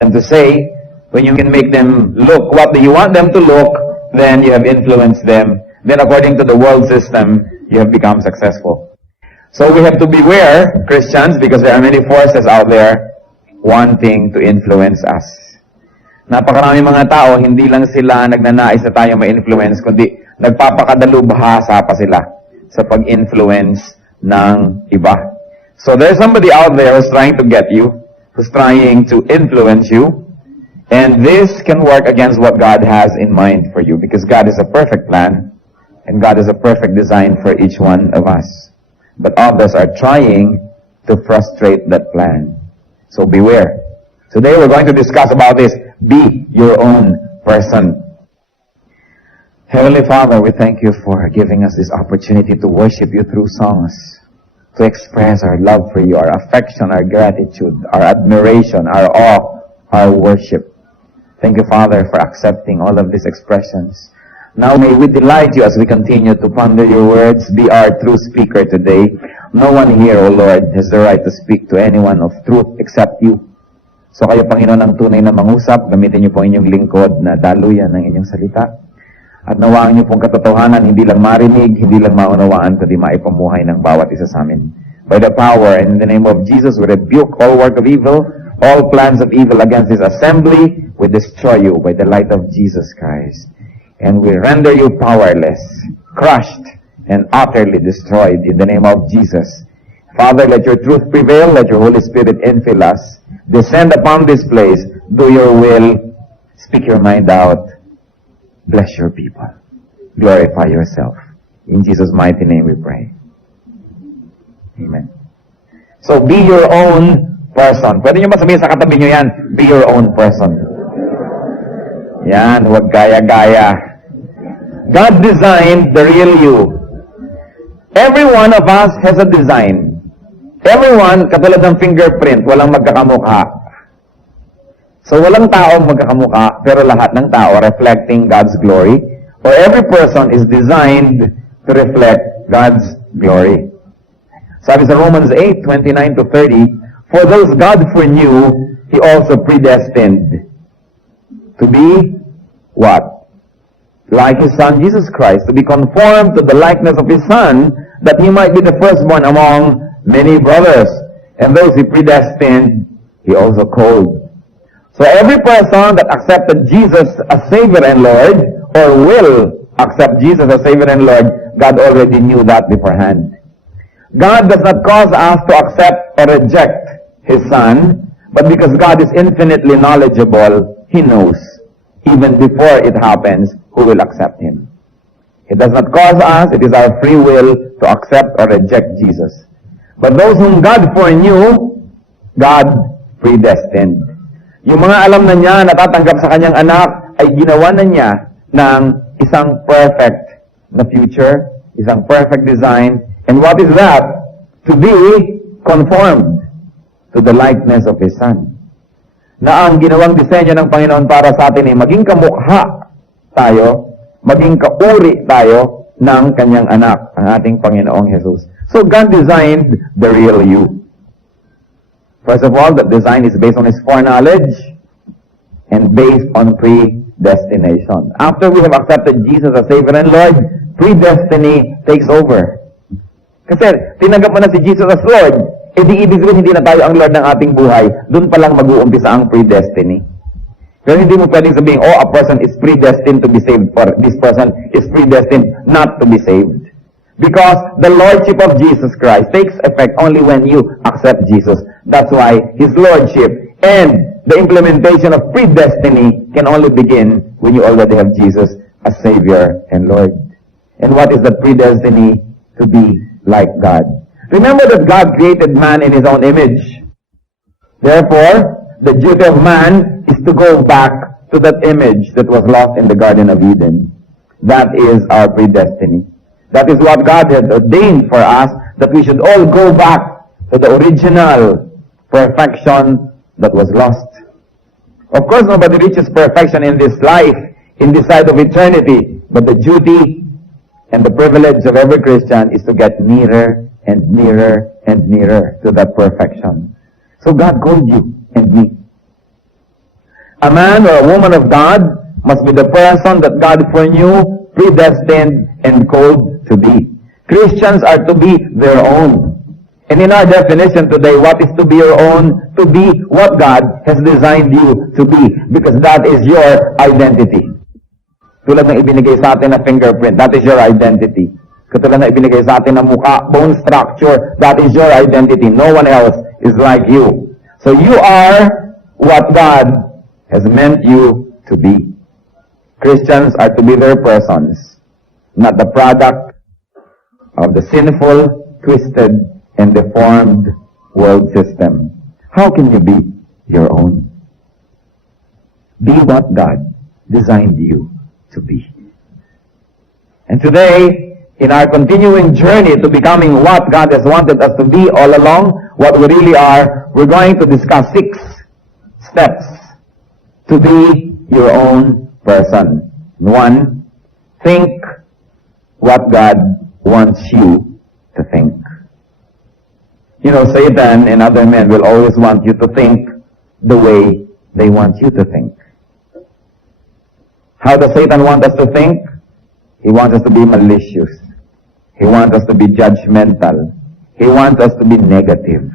And to say, when you can make them look what do you want them to look, then you have influenced them. Then according to the world system, you have become successful. So we have to beware, Christians, because there are many forces out there wanting to influence us. Napakarami mga tao, hindi lang sila nagnanais na tayo ma-influence, kundi nagpapakadalubhasa pa sila sa pag-influence ng iba. So there's somebody out there who's trying to get you, who's trying to influence you, and this can work against what God has in mind for you, because God is a perfect plan, and God is a perfect design for each one of us. But others are trying to frustrate that plan. So beware. Today we're going to discuss about this. Be your own person. Heavenly Father, we thank you for giving us this opportunity to worship you through songs, to express our love for you, our affection, our gratitude, our admiration, our awe, our worship. Thank you, Father, for accepting all of these expressions. Now may we delight you as we continue to ponder your words. Be our true speaker today. No one here, O Lord, has the right to speak to anyone of truth except you. So kayo, Panginoon, ang tunay na mangusap, gamitin niyo po inyong lingkod na daluyan ng inyong salita. At nawaan niyo pong katotohanan, hindi lang marinig, hindi lang maunawaan, kundi maipamuhay ng bawat isa sa amin. By the power and in the name of Jesus, we rebuke all work of evil, all plans of evil against this assembly. We destroy you by the light of Jesus Christ. And we render you powerless, crushed, and utterly destroyed in the name of Jesus. Father, let your truth prevail, let your Holy Spirit infill us. Descend upon this place, do your will, speak your mind out, bless your people, glorify yourself. In Jesus' mighty name we pray. Amen. So be your own person. Pwede nyo ba sabihin sa katabi nyo yan? Be your own person. Yan, huwag gaya-gaya. God designed the real you. Every one of us has a design. Everyone, katulad ng fingerprint, walang magkakamukha. So walang tao magkakamukha, pero lahat ng tao reflecting God's glory. Or every person is designed to reflect God's glory. Sabi sa Romans 8:29-30, for those God foreknew, He also predestined to be what? Like His Son, Jesus Christ, to be conformed to the likeness of His Son, that He might be the firstborn among many brothers. And those He predestined, He also called. So every person that accepted Jesus as Savior and Lord, or will accept Jesus as Savior and Lord, God already knew that beforehand. God does not cause us to accept or reject His Son, but because God is infinitely knowledgeable, He knows, even before it happens, who will accept Him. It does not cause us, it is our free will to accept or reject Jesus. But those whom God foreknew, God predestined. Yung mga alam na niya, natatanggap sa kanyang anak, ay ginawa na niya ng isang perfect na future, isang perfect design. And what is that? To be conformed to the likeness of His Son. Na ang ginawang disenyo ng Panginoon para sa atin ay maging kamukha tayo, maging kauri tayo ng kanyang anak, ang ating Panginoong Jesus. So God designed the real you. First of all, that design is based on His foreknowledge and based on predestination. After we have accepted Jesus as Savior and Lord, predestiny takes over. Kasi tinanggap mo na si Jesus as Lord, di ibig sabihin hindi na tayo ang Lord ng ating buhay, doon pa lang mag-uumpisa ang predestiny. Pero hindi mo pwedeng sabihin, a person is predestined to be saved, or this person is predestined not to be saved. Because the Lordship of Jesus Christ takes effect only when you accept Jesus. That's why His Lordship and the implementation of predestiny can only begin when you already have Jesus as Savior and Lord. And what is that predestiny? To be like God. Remember that God created man in His own image. Therefore, the duty of man is to go back to that image that was lost in the Garden of Eden. That is our predestiny. That is what God had ordained for us, that we should all go back to the original perfection that was lost. Of course, nobody reaches perfection in this life, in this side of eternity, but the duty and the privilege of every Christian is to get nearer and nearer and nearer to that perfection. So God called you and me. A man or a woman of God must be the person that God foreknew, predestined, and called to be. Christians are to be their own. And in our definition today, what is to be your own? To be what God has designed you to be. Because that is your identity. Tulad ng ibinigay sa atin na fingerprint, that is your identity. Katulad na ibinigay sa atin na mukha, bone structure, that is your identity. No one else is like you. So you are what God has meant you to be. Christians are to be their persons, not the product of the sinful, twisted, and deformed world system. How can you be your own? Be what God designed you to be. And today, in our continuing journey to becoming what God has wanted us to be all along, what we really are, we're going to discuss 6 steps to be your own person. 1, think what God wants you to think. You know, Satan and other men will always want you to think the way they want you to think. How does Satan want us to think? He wants us to be malicious. He wants us to be judgmental. He wants us to be negative.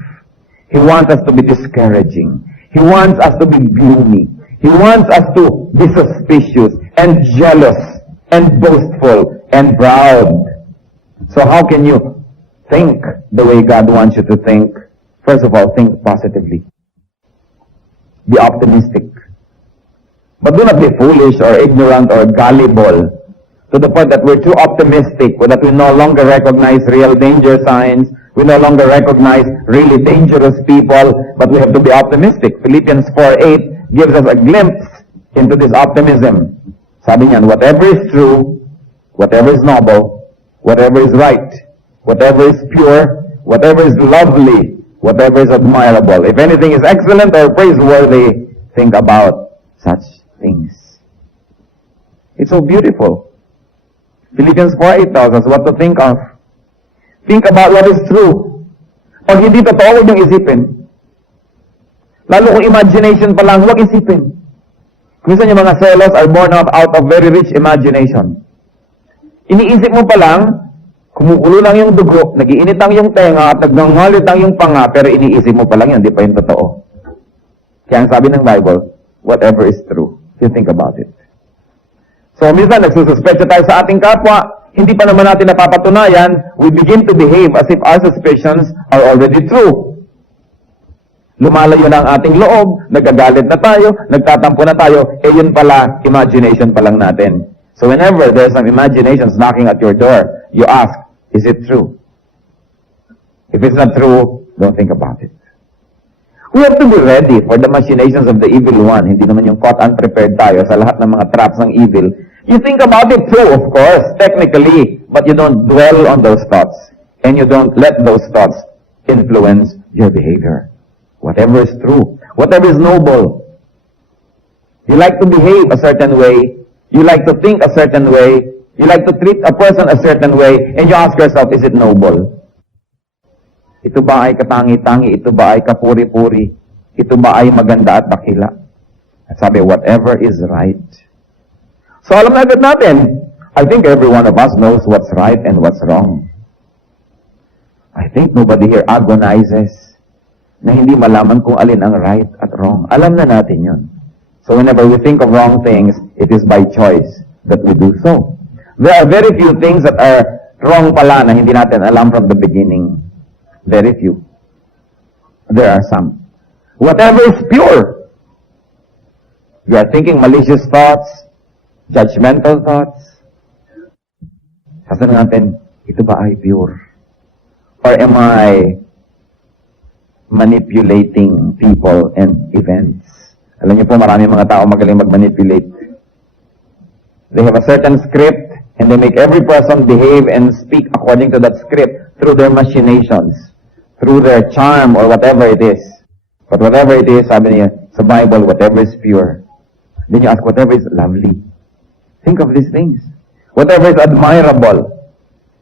He wants us to be discouraging. He wants us to be gloomy. He wants us to be suspicious and jealous and boastful and proud. So how can you think the way God wants you to think? First of all, think positively. Be optimistic. But do not be foolish or ignorant or gullible to the point that we're too optimistic, that we no longer recognize real danger signs, we no longer recognize really dangerous people, but we have to be optimistic. Philippians 4:8 gives us a glimpse into this optimism. Sabi niyan, whatever is true, whatever is noble, whatever is right, whatever is pure, whatever is lovely, whatever is admirable, if anything is excellent or praiseworthy, think about such things. It's so beautiful. Philippians 4:8 tells us what to think of. Think about what is true. Pag hindi totoo, huwag niyong isipin. Lalo kung imagination pa lang, huwag isipin. Minsan yung mga selos are born out of very rich imagination. Iniisip mo pa lang, kumukulo lang yung dugo, nagiinit lang yung tenga, at nagngangalit lang yung panga, pero iniisip mo pa lang yan, di pa yung totoo. Kaya ang sabi ng Bible, whatever is true, you think about it. So, minsan nagsususpecha tayo sa ating kapwa, hindi pa naman natin napapatunayan, we begin to behave as if our suspicions are already true. Lumalayo na ang ating loob, nagagalit na tayo, nagtatampo na tayo, yun pala, imagination pa lang natin. So whenever there's some imaginations knocking at your door, you ask, is it true? If it's not true, don't think about it. We have to be ready for the machinations of the evil one. Hindi naman yung caught unprepared tayo sa lahat ng mga traps ng evil. You think about it too, of course, technically, but you don't dwell on those thoughts. And you don't let those thoughts influence your behavior. Whatever is true, whatever is noble. You like to behave a certain way, you like to think a certain way, you like to treat a person a certain way, and you ask yourself, is it noble? Ito ba ay katangi-tangi? Ito ba ay kapuri-puri? Ito ba ay maganda at dakila? At sabi, whatever is right. So alam na agad natin, I think every one of us knows what's right and what's wrong. I think nobody here agonizes na hindi malaman kung alin ang right at wrong. Alam na natin yun. So whenever we think of wrong things, it is by choice that we do so. There are very few things that are wrong pala na hindi natin alam from the beginning. Very few. There are some. Whatever is pure. You are thinking malicious thoughts, judgmental thoughts. Sasabihin natin, ito ba ay pure? Or am I manipulating people and events? Alam niyo po, marami mga tao magaling mag-manipulate. They have a certain script, and they make every person behave and speak according to that script through their machinations, through their charm or whatever it is. But whatever it is, sabi niya, sa Bible, whatever is pure. Then you ask, whatever is lovely. Think of these things. Whatever is admirable.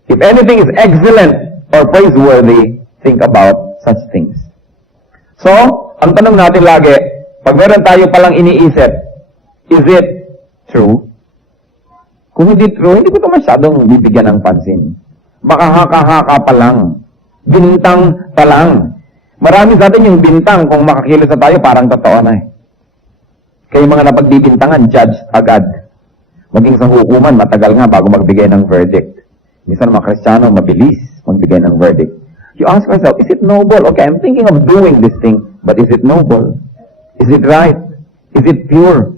If anything is excellent or praiseworthy, think about such things. So, ang tanong natin lagi, Pag meron tayo palang iniisip, is it true? Kung hindi true, hindi ko ito masyadong bibigyan ng pansin. Baka haka-haka pa lang. Bintang pa lang. Marami sa atin yung bintang, kung makakilos na tayo, parang totoo na eh. Kaya yung mga napagbibintangan, judge agad. Maging sa hukuman, matagal nga bago magbigay ng verdict. Minsan mga Kristiyano, mabilis magbigay ng verdict. You ask yourself, is it noble? Okay, I'm thinking of doing this thing, but is it noble? Is it right? Is it pure?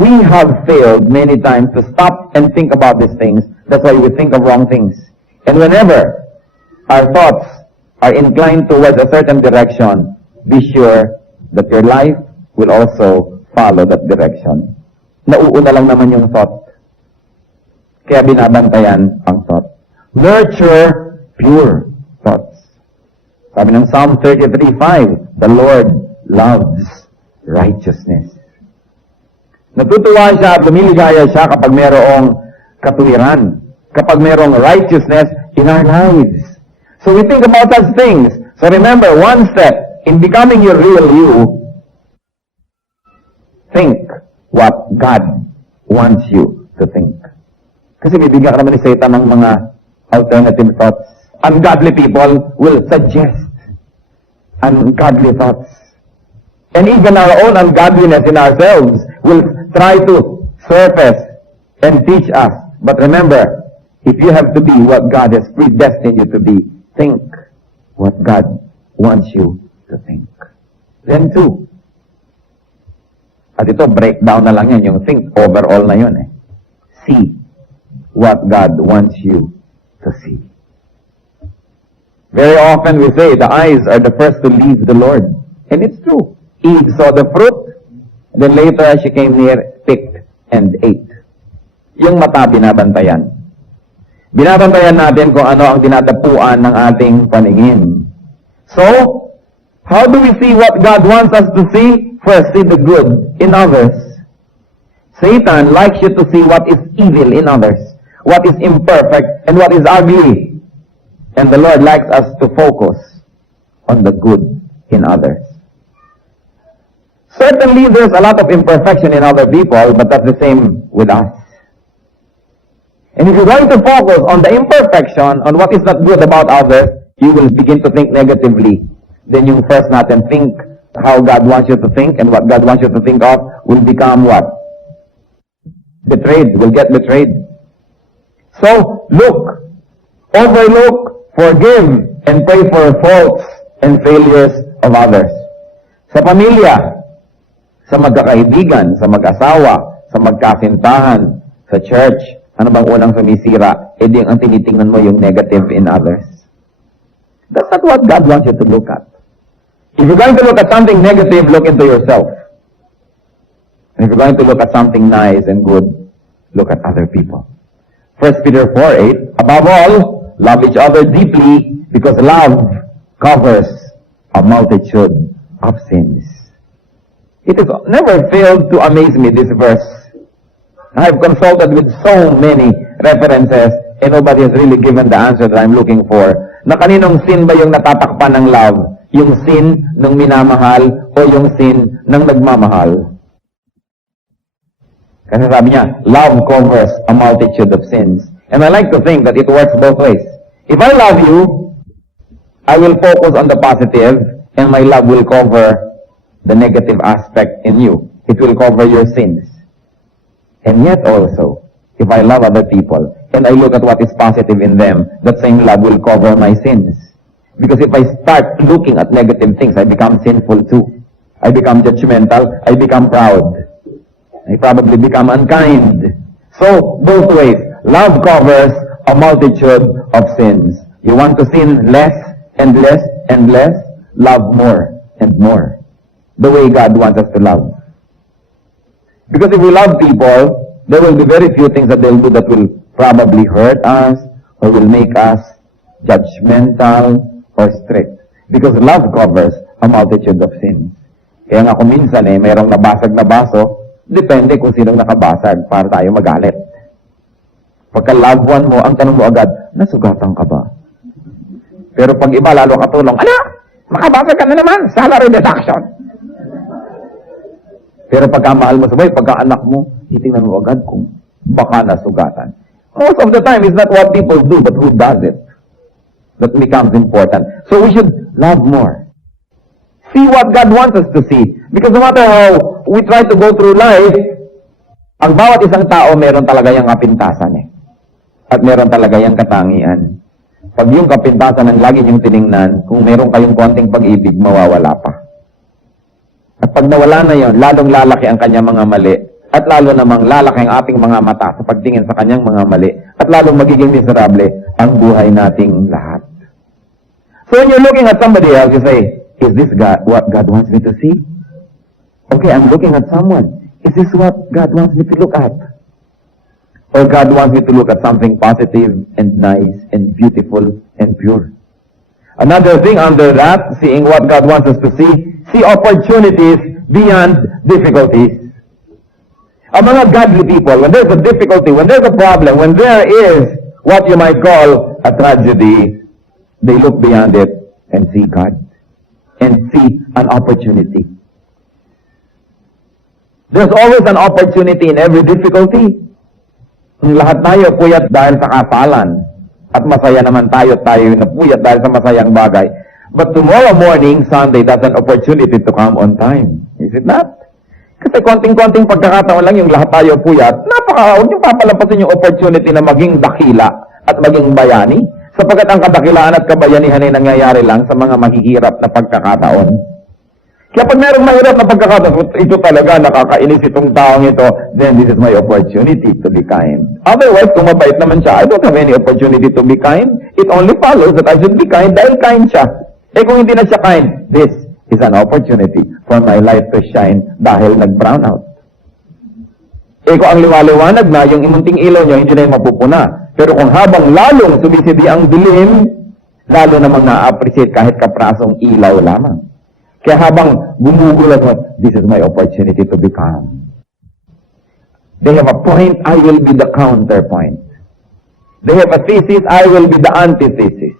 We have failed many times to stop and think about these things. That's why we think of wrong things. And whenever our thoughts are inclined towards a certain direction, be sure that your life will also follow that direction. Nauuna lang naman yung thought. Kaya binabantayan ang thought. Nurture pure thoughts. Sabi ng Psalm 33:5, the Lord loves righteousness. Natutuwa siya at lumiligaya siya kapag mayroong katuwiran, kapag mayroong righteousness in our lives. So we think about such things. So remember, one step in becoming your real you, think what God wants you to think. Kasi bibigyan ka naman ni Satan ng mga alternative thoughts. Ungodly people will suggest ungodly thoughts. And even our own ungodliness in ourselves will try to surface and teach us. But remember, if you have to be what God has predestined you to be, think what God wants you to think. Then two. At ito, breakdown na lang yan. Yung think, overall na yun eh. See what God wants you to see. Very often we say, the eyes are the first to leave the Lord. And it's true. Eve saw the fruit, then later as she came near, picked and ate. Yung mata, binabantayan. Binabantayan natin kung ano ang dinadapuan ng ating paningin. So, how do we see what God wants us to see? First, see the good in others. Satan likes you to see what is evil in others, what is imperfect, and what is ugly. And the Lord likes us to focus on the good in others. Certainly, there's a lot of imperfection in other people, but that's the same with us. And if you're going to focus on the imperfection, on what is not good about others, you will begin to think negatively. Then yung first natin, think how God wants you to think, and what God wants you to think of will become what? Betrayed, will get betrayed. So, look, overlook, forgive, and pray for faults and failures of others. Sa pamilya, sa magkakaibigan, sa mag-asawa, sa magkasintahan, sa church, ano bang unang sumisira? E di ang tinitingnan mo yung negative in others. That's not what God wants you to look at. If you're going to look at something negative, look into yourself. And if you're going to look at something nice and good, look at other people. 1 Peter 4:8, above all, love each other deeply, because love covers a multitude of sins. It has never failed to amaze me, this verse. I've consulted with so many references, and nobody has really given the answer that I'm looking for. Na kaninong sin ba yung natatakpan ng love? Yung sin ng minamahal o yung sin ng nagmamahal? Kasi sabi niya, love covers a multitude of sins. And I like to think that it works both ways. If I love you, I will focus on the positive, and my love will cover the negative aspect in you. It will cover your sins. And yet also, if I love other people, and I look at what is positive in them, that same love will cover my sins. Because if I start looking at negative things, I become sinful too. I become judgmental. I become proud. I probably become unkind. So, both ways. Love covers a multitude of sins. You want to sin less and less and less? Love more and more. The way God wants us to love. Because if we love people, there will be very few things that they'll do that will probably hurt us or will make us judgmental or strict. Because love covers a multitude of sins. Kaya nga kung minsan mayroong nabasag na baso, depende kung sinong nakabasag para tayo magalit. Pagka loved one mo, ang tanong mo agad, nasugatan ka ba? Pero pag iba lalo katulong, ala, makabasag ka na naman, salary deduction. Pero pagka mahal mo sabay, pagka anak mo, titingnan mo agad kung baka nasugatan. Most of the time, it's not what people do, but who does it that becomes important. So we should love more. See what God wants us to see. Because no matter how we try to go through life, ang bawat isang tao meron talaga yung kapintasan eh. At meron talaga yung katangian. Pag yung kapintasan ang lagi yung tiningnan, kung meron kayong konting pag-ibig, mawawala pa. At pag nawala na yon, lalong lalaki ang kanyang mga mali. At lalo namang lalaki ang ating mga mata sa pagtingin sa kanyang mga mali. At lalong magiging miserable ang buhay nating lahat. So when you're looking at somebody else, you say, is this God, what God wants me to see? Okay, I'm looking at someone. Is this what God wants me to look at? Or God wants me to look at something positive and nice and beautiful and pure? Another thing under that, seeing what God wants us to see opportunities beyond difficulties. Ang mga godly people, when there's a difficulty, when there's a problem, when there is what you might call a tragedy, they look beyond it and see God. And see an opportunity. There's always an opportunity in every difficulty. Lahat tayo puyat dahil sa kasalan. At masaya naman tayo na puyat dahil sa masayang bagay. But tomorrow morning, Sunday, that's an opportunity to come on time. Is it not? Kasi konting-konting pagkakataon lang yung lahat tayo puyat, huwag niyo papalampasin yung opportunity na maging dakila at maging bayani. Sapagkat ang kadakilaan at kabayanihan ay nangyayari lang sa mga mahihirap na pagkakataon. Kaya pag mayroong mahirap na pagkakataon, ito talaga, nakakainis itong taong ito, then this is my opportunity to be kind. Otherwise, kung mabait naman siya, I don't have any opportunity to be kind. It only follows that I should be kind dahil kind siya. Eh kung hindi na siya kind, this is an opportunity for my life to shine dahil nag-brown out. Eh kung ang liwaliwanag na, yung imunting ilaw niyo, hindi na yung mapupuna. Pero kung habang lalong sumisidi ang dilim, lalo namang na-appreciate kahit kaprasong ilaw lamang. Kaya habang gumugulat mo, this is my opportunity to become. They have a point, I will be the counterpoint. They have a thesis, I will be the antithesis.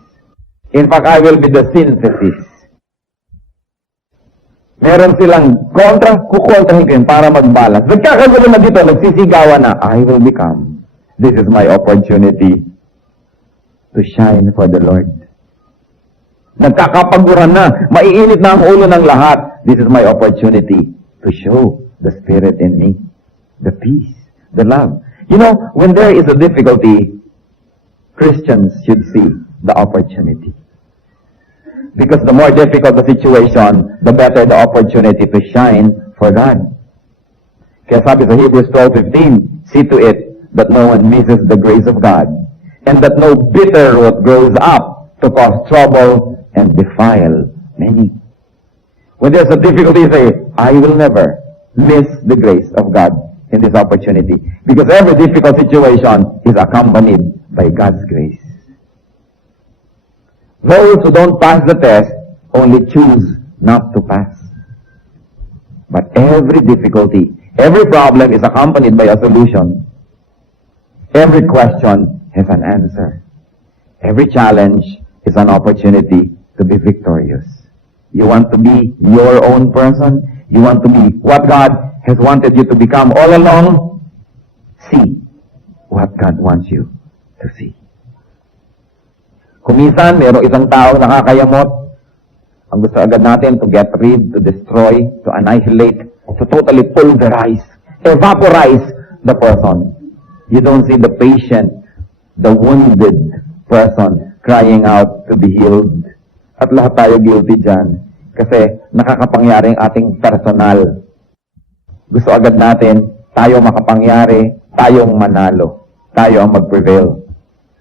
In fact, I will be the synthesis. Meron silang kontra, kukontrahin ko yun para mag-balance. Nagkakagulo na dito, nagsisigawan na, I will become. This is my opportunity to shine for the Lord. Nagkakapaguran na, maiinit na ang ulo ng lahat. This is my opportunity to show the Spirit in me. The peace, the love. You know, when there is a difficulty, Christians should see the opportunity. Because the more difficult the situation, the better the opportunity to shine for God. Kaya sabi sa Hebrews 12:15, see to it that no one misses the grace of God, and that no bitter root grows up to cause trouble and defile many. When there's a difficulty, say, I will never miss the grace of God in this opportunity. Because every difficult situation is accompanied by God's grace. Those who don't pass the test only choose not to pass. But every difficulty, every problem is accompanied by a solution. Every question has an answer. Every challenge is an opportunity to be victorious. You want to be your own person? You want to be what God has wanted you to become all along? See what God wants you to see. Kung minsan, mayroong isang tao nakakayamot, ang gusto agad natin to get rid, to destroy, to annihilate, to totally pulverize, evaporize the person. You don't see the patient, the wounded person crying out to be healed. At lahat tayo guilty dyan. Kasi nakakapangyaring ating personal. Gusto agad natin, tayo makapangyari, tayong manalo. Tayo ang mag-prevail.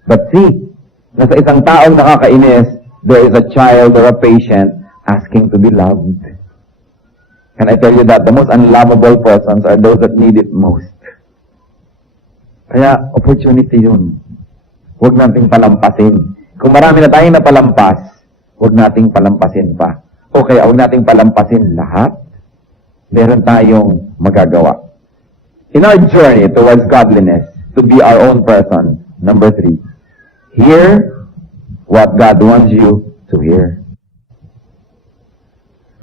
But see, nasa isang taong nakakainis, there is a child or a patient asking to be loved. Can I tell you that the most unlovable persons are those that need it most? Kaya, opportunity yun. Huwag nating palampasin. Kung marami na tayong napalampas, huwag nating palampasin pa. O kaya huwag nating palampasin lahat. Meron tayong magagawa. In our journey towards godliness, to be our own person, number 3, hear what God wants you to hear.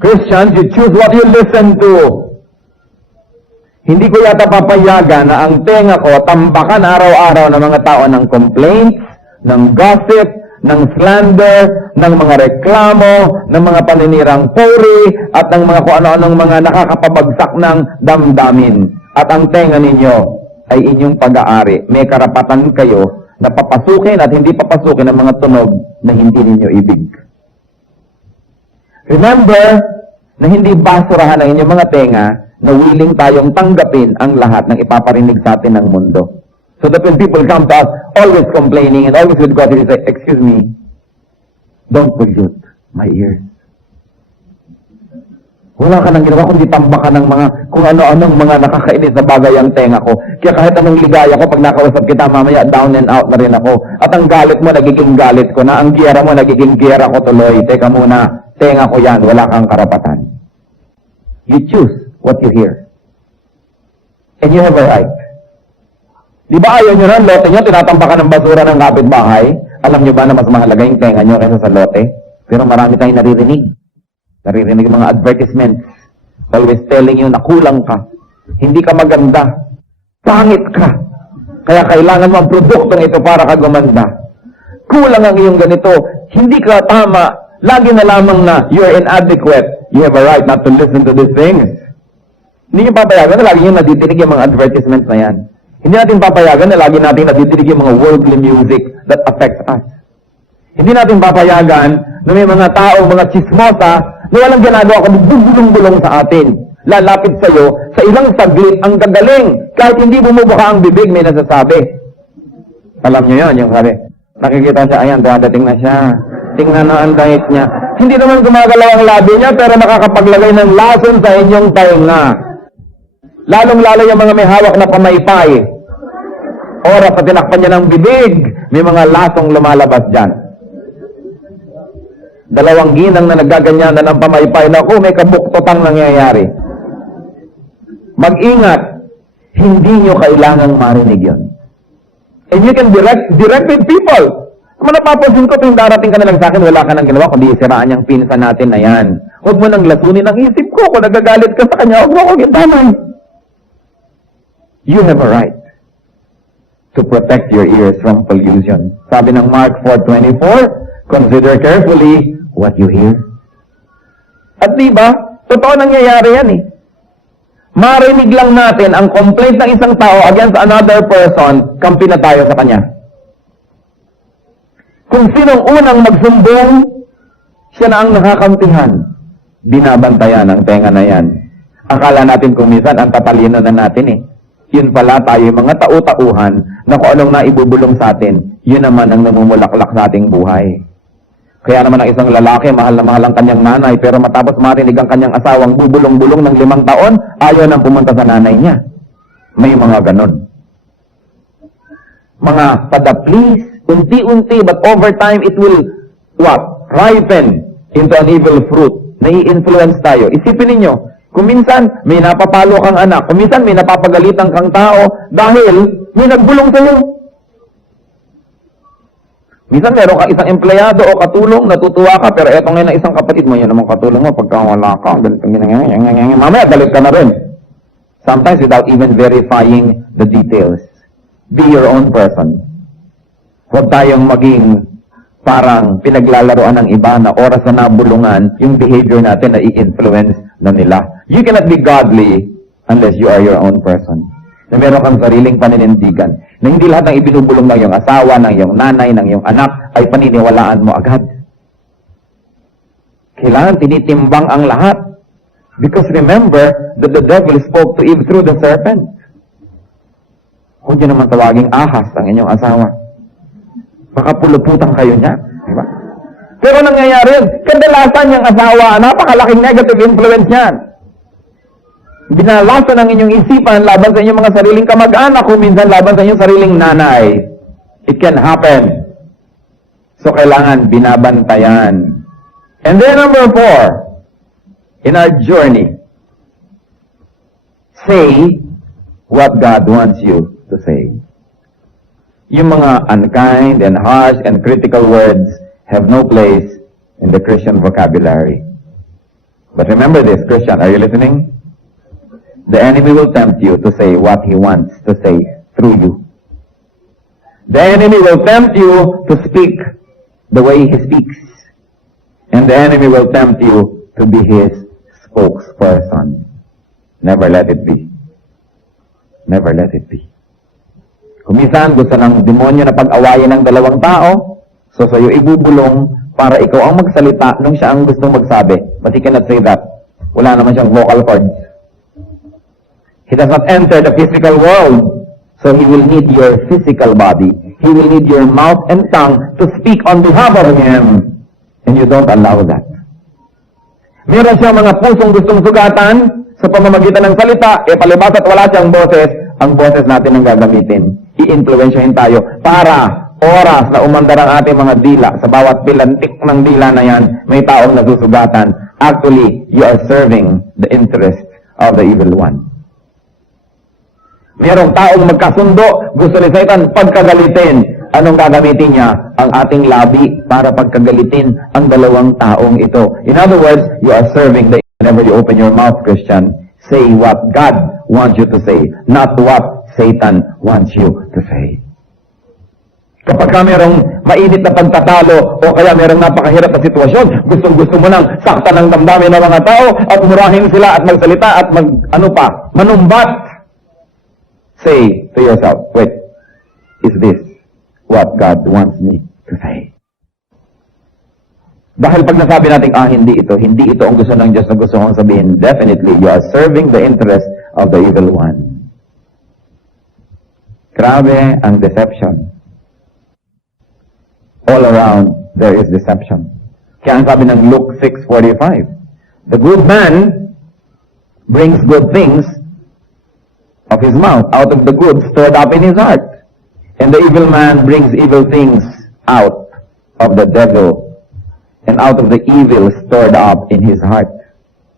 Christians, you choose what you listen to. Hindi ko yata papayagan na ang tenga ko tambakan araw-araw ng mga tao ng complaints, ng gossip, ng slander, ng mga reklamo, ng mga paninirang puri, at ng mga kung ano-anong mga nakakapabagsak ng damdamin. At ang tenga ninyo ay inyong pag-aari. May karapatan kayo na papasukin at hindi papasukin ng mga tunog na hindi ninyo ibig. Remember na hindi basurahan ang inyong mga tenga na willing tayong tanggapin ang lahat ng ipaparinig sa atin ng mundo. So that when people come to us, always complaining and always with God, they say, excuse me, don't pollute my ears. Wala ka nang ginawa kundi tambakan ng mga kung ano-anong mga nakakainis na bagay ang tenga ko. Kaya kahit anong ligaya ko, pag nakausap kita mamaya, down and out na rin ako. At ang galit mo, nagiging galit ko na. Ang giyera mo, nagiging giyera ko tuloy. Teka muna, tenga ko yan, wala kang karapatan. You choose what you hear. And you have a right. Di ba ayaw nyo na, lote nyo, tinatambakan ng basura ng kapitbahay? Alam nyo ba na mas mahalaga yung tenga nyo kaysa sa lote? Pero marami tayong naririnig. Naririnig mga advertisements. Always telling you na kulang ka. Hindi ka maganda. Pangit ka. Kaya kailangan mo ang produktong ito para ka gumanda. Kulang ang iyong ganito. Hindi ka tama. Lagi na lamang na you're inadequate. You have a right not to listen to these things. Hindi nyo papayagan na lagi nyo nadidinig yung mga advertisements na yan. Hindi natin papayagan na lagi natin nadidinig yung mga worldly music that affects us. Hindi natin papayagan na may mga tao, mga chismosa, na walang ginagawa kundi bubulong-bulong sa atin. Lalapit sa'yo, sa ilang saglit, ang gagaling. Kahit hindi bumubuka ang bibig, may nasasabi. Alam nyo yun, yung sabi, nakikita siya, ayan, dadating na siya. Tingnan na ang diet niya. Hindi naman gumagalaw ang labi niya, pero nakakapaglagay ng lason sa inyong tainga. Lalong-lalo yung mga may hawak na pamaypay. Oras na tinakpan niya ng bibig, may mga lasong lumalabas dyan. Dalawang ginang na nagaganyan na ng pamaypay na may kabuktotang nangyayari. Mag-ingat, hindi nyo kailangang marinig yun. And you can direct with people. Kung napapansin ko, kung darating ka na lang sa akin, wala ka nang ginawa, kundi isiraan yung pinsan natin na yan. Huwag mo nang lasunin ang isip ko. Kung nagagalit ka sa kanya, huwag mo akong gintamay. You have a right to protect your ears from pollution. Sabi ng Mark 4:24, consider carefully what you hear. At diba, totoo nangyayari yan eh. Marinig lang natin ang complaint ng isang tao against another person, kampi na tayo sa kanya. Kung sinong unang magsumbong, siya na ang nakakampihan. Binabantayan ang tenga na yan. Akala natin kung minsan ang tatalino na natin eh. Yun pala tayo mga tau-tauhan na kung anong naibubulong sa atin, yun naman ang namumulaklak sa ating buhay. Kaya naman ang isang lalaki, mahal na mahal ang kanyang nanay, pero matapos marinig ang kanyang asawang bubulong-bulong ng 5 taon, ayaw nang pumunta sa nanay niya. May mga ganon. Mga padaplis, unti-unti, but over time, it will, ripen into an evil fruit. Nai-influence tayo. Isipin ninyo, kung minsan may napapalo kang anak, kung minsan may napapagalitan kang tao, dahil may nagbulong sa'yo. Minsan meron ka isang empleyado o katulong, natutuwa ka, pero eto ngayon na isang kapatid mo, yan namang katulong mo, pagka wala ka, mamaya galit ka na rin. Sometimes without even verifying the details. Be your own person. Huwag tayong maging parang pinaglalaroan ng iba na oras na nabulungan, yung behavior natin na i-influence na nila. You cannot be godly unless you are your own person. Na meron kang sariling paninindigan. Na hindi lahat ng ibinubulong ng iyong asawa, ng iyong nanay, ng iyong anak, ay paniniwalaan mo agad. Kailangan tinitimbang ang lahat. Because remember that the devil spoke to Eve through the serpent. Huwag niyo naman tawaging ahas ang inyong asawa. Baka puluputan kayo niya. Diba? Pero nangyayari yun. Kadalasan yung asawa, napakalaking negative influence niyan. Binalasa ng inyong isipan laban sa inyong mga sariling kamag-anak o minsan laban sa inyong sariling nanay. It can happen. So, kailangan binabantayan. And then number 4, in our journey, say what God wants you to say. Yung mga unkind and harsh and critical words have no place in the Christian vocabulary. But remember this, Christian, are you listening? the enemy will tempt you to say what he wants to say through you. The enemy will tempt you to speak the way he speaks. And the enemy will tempt you to be his spokesperson. Never let it be. Never let it be. Kung minsan gusto ng demonyo na pag-awayin ng dalawang tao, so sa'yo ibubulong para ikaw ang magsalita nung siya ang gustong magsabi. But he cannot say that. Wala naman siyang vocal cords. He does not enter the physical world. So he will need your physical body. He will need your mouth and tongue to speak on behalf of him. And you don't allow that. Meron siyang mga pusong gustong sugatan sa pamamagitan ng salita, palibas at wala siyang boses, ang boses natin ang gagamitin. I-influensyahin tayo para oras na umandar ang ating mga dila, sa bawat pilantik ng dila na yan, may taong nasusugatan. Actually, you are serving the interest of the evil one. Merong taong magkasundo, gusto ni Satan pagkagalitin. Anong gagamitin niya? Ang ating labi para pagkagalitin ang dalawang taong ito. In other words, you are serving the... Whenever you open your mouth, Christian, say what God wants you to say, not what Satan wants you to say. Kapag ka merong mainit na pagtatalo o kaya merong napakahirap na sitwasyon, gustong-gusto mo nang sakta ng damdamin ng mga tao at murahin sila at magsalita at manumbat. Say to yourself, wait, is this what God wants me to say? Dahil pag nasabi natin, hindi ito ang gusto ng Diyos na gusto kong sabihin, definitely, you are serving the interest of the evil one. Grabe ang deception. All around, there is deception. Kaya ang sabi ng Luke 6:45, the good man brings good things of his mouth, out of the good stored up in his heart. And the evil man brings evil things out of the devil, and out of the evil stored up in his heart.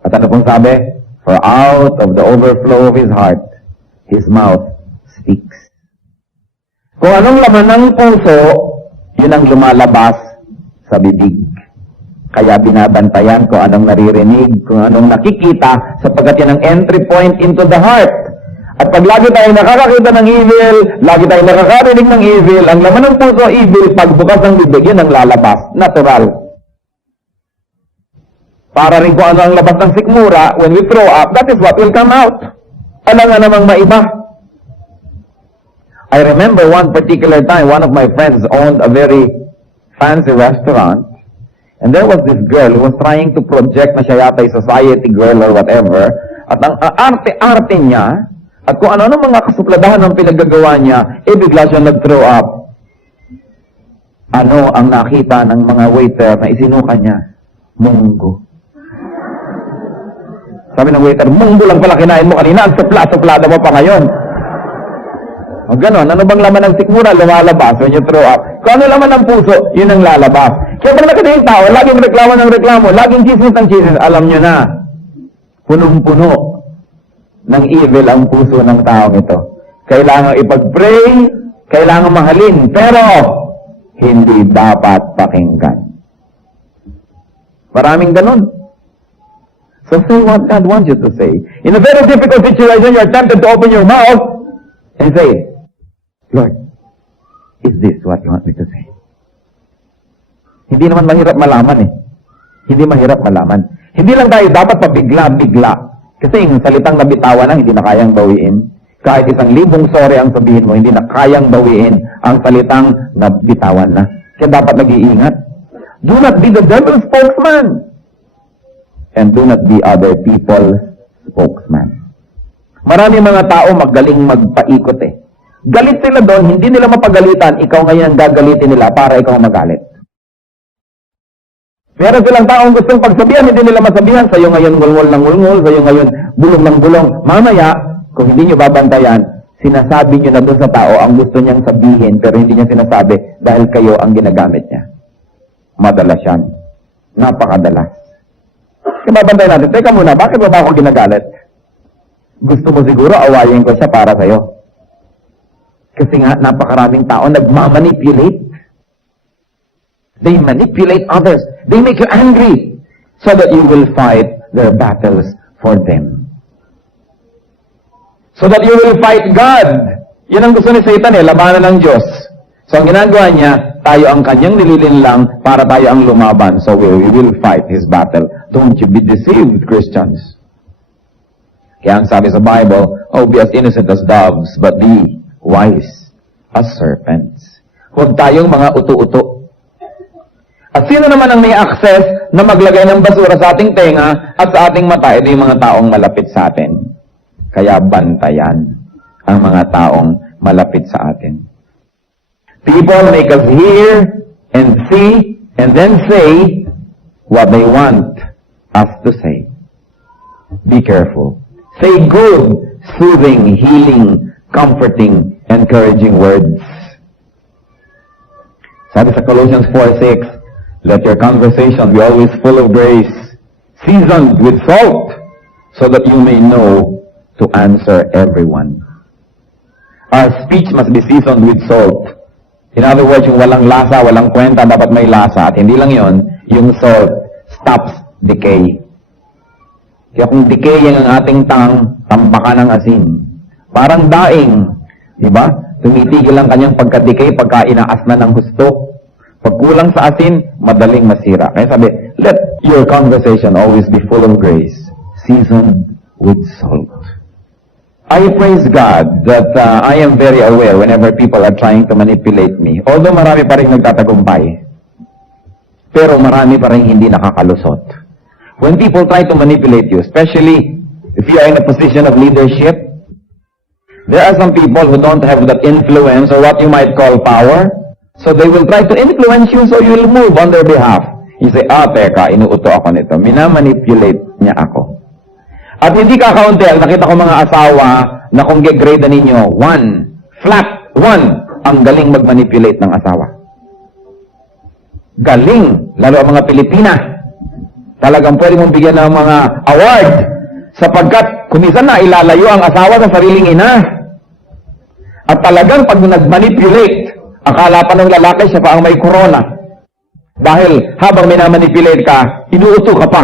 At ano pong sabi? For out of the overflow of his heart, his mouth speaks. Kung anong laman ng puso, yun ang lumalabas sa bibig. Kaya binabantayan kung anong naririnig, kung anong nakikita, sapagkat yan ang entry point into the heart. At pag lagi tayong nakakakita ng evil, lagi tayong nakakarinig ng evil, ang laman ng puso evil, pagbukas ng bibig, yun ang lalabas. Natural. Para rin kung ano ang labas ng sikmura, when we throw up, that is what will come out. Alam nga namang maiba. I remember one particular time, one of my friends owned a very fancy restaurant, and there was this girl who was trying to project na siya yata society girl or whatever, at ang arte-arte niya, at kung ano mga kasupladahan ng pinagagawa niya, bigla siya nag-throw up. Ano ang nakita ng mga waiter na isinuka niya? Munggo. Sabi ng waiter, munggo lang pala kinain mo kanina, ang supla-suplada mo pa ngayon. O ganon, ano bang laman ng sikmura? Lumalabas when you throw up. Kung ano laman ng puso, yun ang lalabas. Kaya pag nakita yung tao, laging reklamo ng reklamo, laging chismis ng chismis, alam nyo na, punong-puno ng evil ang puso ng taong ito. Kailangan ipag-pray, kailangan mahalin, pero hindi dapat pakinggan. Maraming ganun. So say what God wants you to say. In a very difficult situation, you are tempted to open your mouth and say, Lord, is this what you want me to say? Hindi naman mahirap malaman eh. Hindi mahirap malaman. Hindi lang tayo dapat pabigla-bigla. Kasi yung salitang nabitawan lang, hindi na kayang bawiin. Kahit 1,000 sorry ang sabihin mo, hindi na kayang bawiin ang salitang nabitawan na. Kaya dapat nag-iingat. Do not be the devil's spokesman. And do not be other people's spokesman. Marami mga tao magaling magpaikot eh. Galit sila doon, hindi nila mapagalitan, ikaw ngayon ang gagalitin nila para ikaw magalit. Meron silang taong gustong pagsabihan, hindi nila masabihan, sa'yo ngayon ngulngol ng ngulngol, sa'yo ngayon bulong ng bulong. Mamaya, kung hindi nyo babantayan, sinasabi nyo na doon sa tao ang gusto niyang sabihin, pero hindi niya sinasabi dahil kayo ang ginagamit niya. Madalas yan. Napakadalas. Kaya babantayan natin, teka muna, bakit ba ako ginagalit? Gusto mo siguro awayin ko siya para sa'yo. Kasi nga, napakaraming tao nagmamanipulate. They manipulate others. They make you angry so that you will fight their battles for them. So that you will fight God. Yun ang gusto ni Satan labanan ng Diyos. So ang ginagawa niya, tayo ang kanyang nililinlang para tayo ang lumaban. So we will fight his battle. Don't you be deceived, Christians. Kaya ang sabi sa Bible, oh, be as innocent as doves, but be wise as serpents. Huwag tayong mga uto-uto. At sino naman ang may access na maglagay ng basura sa ating tenga at sa ating mata? Ito yung mga taong malapit sa atin. Kaya bantayan ang mga taong malapit sa atin. People make us hear and see and then say what they want us to say. Be careful. Say good, soothing, healing, comforting, encouraging words. Sabi sa Colossians 4:6, let your conversation be always full of grace, seasoned with salt, so that you may know to answer everyone. Our speech must be seasoned with salt. In other words, yung walang lasa, walang kwenta, dapat may lasa. At hindi lang yon, yung salt stops decay. Kaya kung decaying ang ating tampakan ng asin. Parang daing. Diba? Tumitigil ang kanyang pagka-decay pagka inaas na ng gusto. Pag kulang sa asin, madaling masira. Kaya sabi, let your conversation always be full of grace, seasoned with salt. I praise God that I am very aware whenever people are trying to manipulate me. Although marami pa rin nagtatagumpay. Pero marami pa rin hindi nakakalusot. When people try to manipulate you, especially if you are in a position of leadership, there are some people who don't have that influence or what you might call power. So they will try to influence you so you will move on their behalf. You say, teka, inuuto ako nito. Minamanipulate niya ako. At hindi ka-counter, nakita ko mga asawa na kung get-grade na ninyo, 1, flat, 1, ang galing mag-manipulate ng asawa. Galing, lalo ang mga Pilipina. Talagang pwede mong bigyan ng mga award sapagkat kumisan na ilalayo ang asawa sa sariling ina. At talagang pag nag-manipulate, akala pa ng lalaki siya pa ang may corona. Dahil habang minamanipulate ka, inuuto ka pa.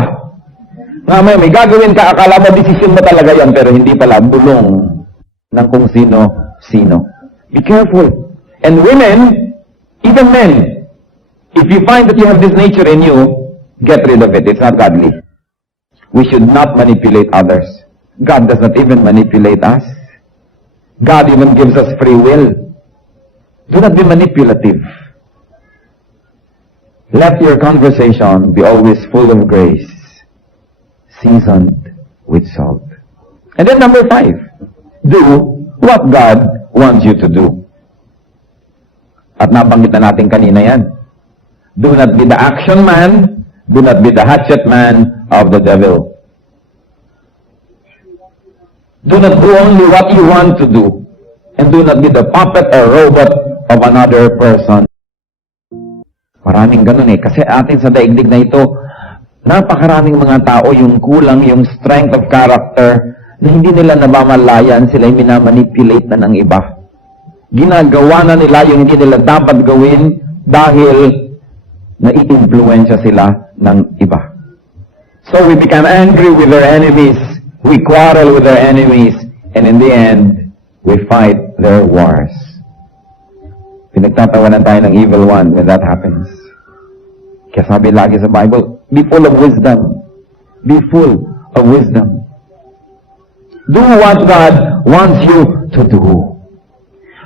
Nga may gagawin ka, akala mo desisyon mo talaga yan, pero hindi pala, bulong ng kung sino-sino. Be careful. And women, even men, if you find that you have this nature in you, get rid of it. It's not godly. We should not manipulate others. God does not even manipulate us. God even gives us free will. Do not be manipulative. Let your conversation be always full of grace, seasoned with salt. And then number 5, do what God wants you to do. At nabanggit na natin kanina yan. Do not be the action man, do not be the hatchet man of the devil. Do not do only what you want to do, and do not be the puppet or robot of another person. Maraming ganun kasi atin sa daigdig na ito, napakaraming mga tao yung kulang, yung strength of character, na hindi nila namamalayan, sila yung minamanipulate na ng iba. Ginagawa na nila yung hindi nila dapat gawin dahil nai-influensya sila ng iba. So we become angry with our enemies, we quarrel with our enemies, and in the end, we fight their wars. Pinagtatawanan tayo ng evil one when that happens. Kaya sabi lagi sa Bible, be full of wisdom. Be full of wisdom. Do what God wants you to do.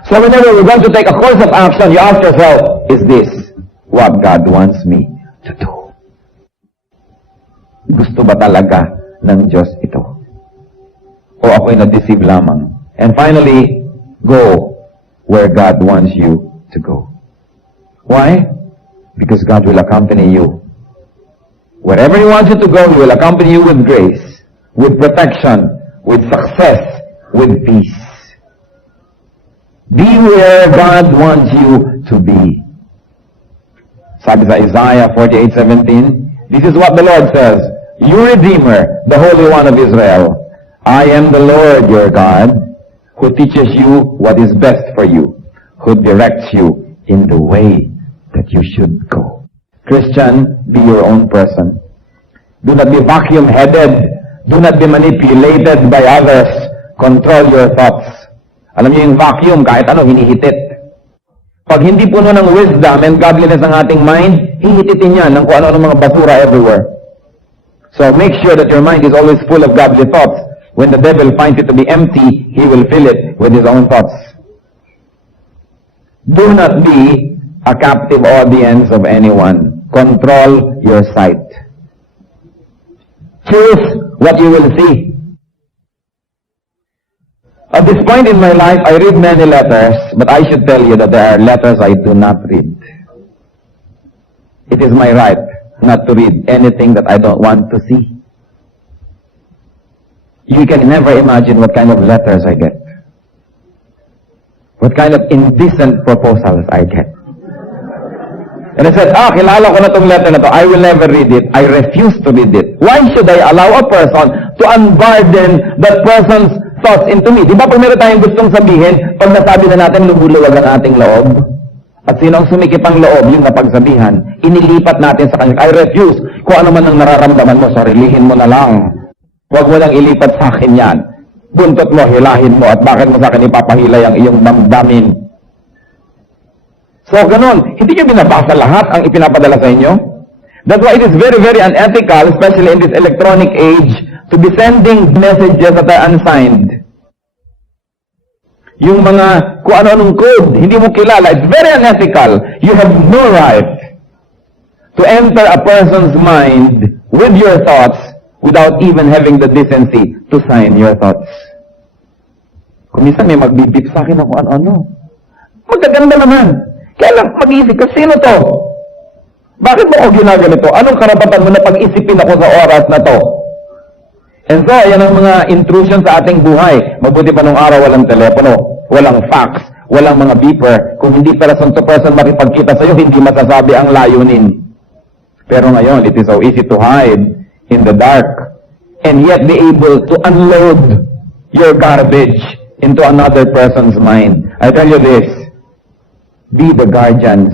So whenever you're going to take a course of action, you ask yourself, is this what God wants me to do? Gusto ba talaga ng Diyos ito? O ako'y na-deceive lamang? And finally, go where God wants you to go. Why? Because God will accompany you. Wherever He wants you to go, He will accompany you with grace, with protection, with success, with peace. Be where God wants you to be. Sabi sa Isaiah 48:17, this is what the Lord says, your Redeemer, the Holy One of Israel, I am the Lord your God, who teaches you what is best for you, who directs you in the way that you should go. Christian, be your own person. Do not be vacuum-headed. Do not be manipulated by others. Control your thoughts. Alam niyo yung vacuum, kahit ano, hinihitit. Pag hindi puno ng wisdom and godliness ang ating mind, hihititin yan ng kung ano-ano mga basura everywhere. So make sure that your mind is always full of godly thoughts. When the devil finds it to be empty, he will fill it with his own thoughts. Do not be a captive audience of anyone. Control your sight. Choose what you will see. At this point in my life, I read many letters, but I should tell you that there are letters I do not read. It is my right not to read anything that I don't want to see. You can never imagine what kind of letters I get. What kind of indecent proposals I get. And I said, kilala ko na tong letter na to. I will never read it. I refuse to read it. Why should I allow a person to unburden that person's thoughts into me? Di ba pag meron tayong gustong sabihin, pag nasabi na natin, lumuluwag ang ating loob? At sino ang sumikip ang loob, yung napagsabihan, inilipat natin sa kanya. I refuse. Kung ano man ang nararamdaman mo, sarilihin mo na lang. Huwag mo lang ilipat sa akin yan. Buntot mo, hilahin mo, at bakit mo sa akin ipapahilay ang iyong damdamin? So, ganun. Hindi nyo binabasa lahat ang ipinapadala sa inyo? That's why it is very, very unethical, especially in this electronic age, to be sending messages that are unsigned. Yung mga kung ano-anong code, hindi mo kilala, it's very unethical. You have no right to enter a person's mind with your thoughts without even having the decency to sign your thoughts. Kung minsan may magbibip sa akin ako ano-ano. Magaganda naman. Kaya lang mag-iisip ka, sino to? Bakit mo ako ginaganito? Anong karapatan mo na pag-isipin ako sa oras na to? And so, yan ang mga intrusion sa ating buhay. Mabuti pa nung araw walang telepono, walang fax, walang mga beeper. Kung hindi person to person makipagkita sa'yo, hindi masasabi ang layunin. Pero ngayon, it is so easy to hide in the dark and yet be able to unload your garbage into another person's mind. I tell you this, be the guardians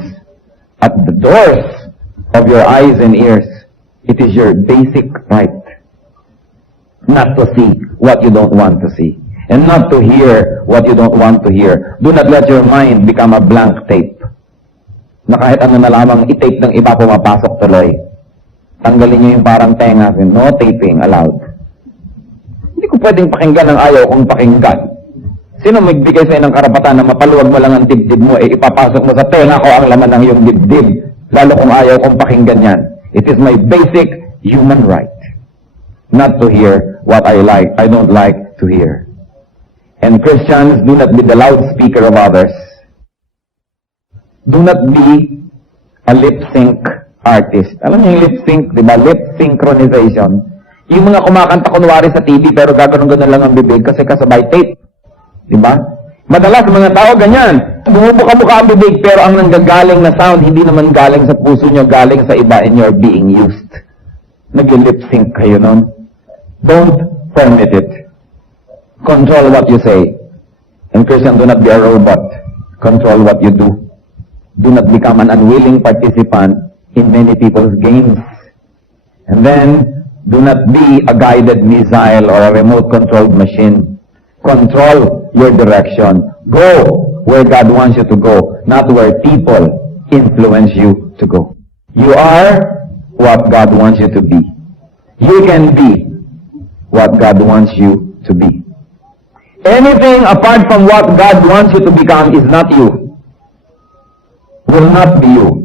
at the doors of your eyes and ears. It is your basic right not to see what you don't want to see and not to hear what you don't want to hear. Do not let your mind become a blank tape na kahit ano na lamang i-tape ng iba pumapasok tuloy. Tanggalin niyo yung parang tenga, no taping allowed. Hindi ko pwedeng pakinggan ang ayaw kong pakinggan. Sino magbigay sa'yo ng karapatan na mapaluwag mo lang ang dibdib mo, ipapasok mo sa tenga ko ang laman ng iyong dibdib, lalo kung ayaw kong pakinggan yan. It is my basic human right not to hear what I don't like to hear. And Christians, do not be the loudspeaker of others. Do not be a lip-sync artist. Alam niyo yung lip-sync, di ba? Lip synchronization. Yung mga kumakanta kunwari sa TV pero gagano'n-ganon lang ang bibig kasi kasabay tape. Diba? Madalas mga tao ganyan. Bumubuka-buka ang bibig pero ang nanggagaling na sound hindi naman galing sa puso nyo, galing sa iba and you're being used. Nag-lip sync kayo nun. Don't permit it. Control what you say. And Christian, do not be a robot. Control what you do. Do not become an unwilling participant in many people's games. And then, do not be a guided missile or a remote-controlled machine. Control your direction. Go where God wants you to go, not where people influence you to go. You are what God wants you to be. You can be what God wants you to be. Anything apart from what God wants you to become is not you. Will not be you.